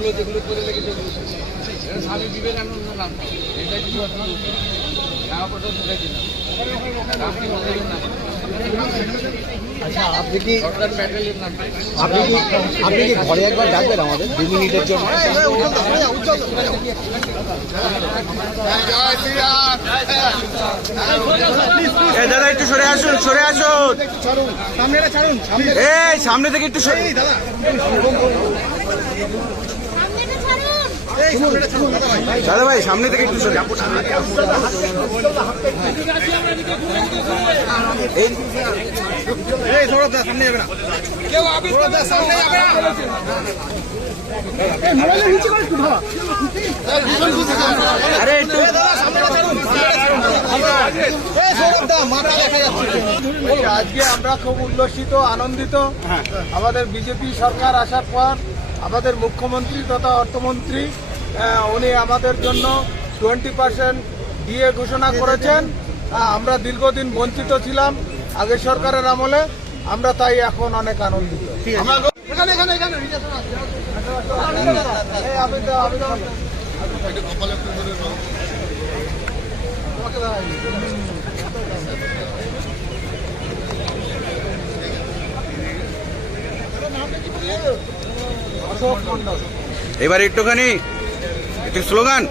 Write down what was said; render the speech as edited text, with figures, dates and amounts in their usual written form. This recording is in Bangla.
এগুলো যেগুলো করে লেগেছে স্বামী বিবেকানন্দ নাম এটা কিছু গ্রাম প্রশাসন শেখাচ্ছি না রামকৃষ্ণ মন্দিরের নাম। আচ্ছা, আপনি কি সরকার প্যাটেলের নাম। আপনি কি ঘরে একবার ডাকবেন আমাদের 2 মিনিটের জন্য? দাদা একটু সরে আসুন, সরে আসুন। এই সামনে থেকে একটু সরে। দাদা ভাই সামনে থেকে একটু সরে। সামনে যাবে না, আরে একটু আজকে আমরা খুব উল্লসিত আনন্দিত। আমাদের বিজেপি সরকার আসার পর আমাদের মুখ্যমন্ত্রী তথা অর্থমন্ত্রী উনি আমাদের জন্য 20% দিয়ে ঘোষণা করেছেন। আমরা দীর্ঘদিন বঞ্চিত ছিলাম আগের সরকারের আমলে, আমরা তাই এখন অনেক আনন্দিত। এবার একটুখানি একটু স্লোগান।